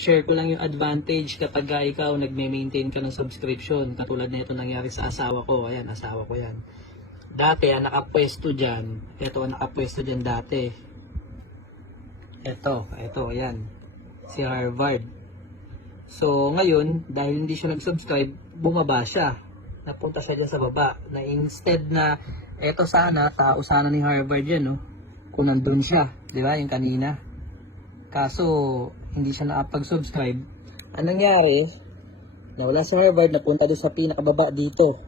share ko lang yung advantage kapag ikaw nagme-maintain ka ng subscription. Katulad na ito nangyari sa asawa ko. Ayan, asawa ko yan. Dati, ang nakapwesto dyan. Ito ang nakapwesto dyan dati. Ito, ayan. Si Harvard. So, ngayon, dahil hindi siya nag-subscribe, bumaba siya. Napunta siya dyan sa baba. Na instead na, ito sana, tao sana ni Harvard yan, no? Kung nandun siya. Di ba? Yung kanina. Kaso, hindi siya nakapag-subscribe. Anong nangyari? Nawala si Harvard, napunta doon sa pinakababa dito.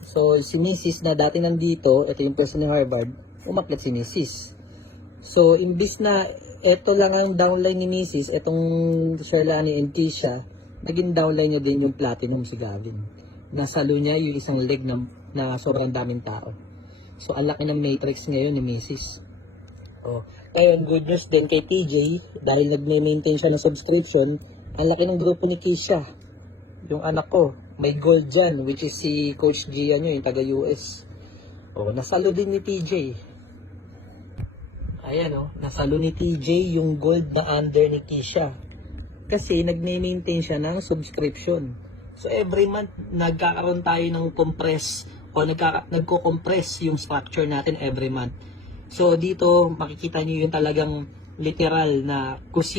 So, si Mrs. na dati nandito, ito yung person ni Harvard, umakyat si Mrs. So, imbis na ito lang ang downline ni Mrs., itong Sherlani and Keisha, naging downline niya din yung Platinum si Gavin. Nasalo niya yung isang leg na sobrang daming tao. So, ang laki ng matrix ngayon ni Mrs. Oh. Ngayon, good news din kay TJ, dahil nagme-maintain siya ng subscription, ang laki ng grupo ni Keisha. Yung anak ko, may gold dyan, which is si Coach Gian yun, yung taga-US. Oh, nasalo din ni TJ. Ayan oh, nasalo ni TJ yung gold na under ni Keisha. Kasi nagme-maintain siya ng subscription. So every month, nagkakaroon tayo ng compress o nagko-compress yung structure natin every month. So dito, makikita niyo yung talagang literal na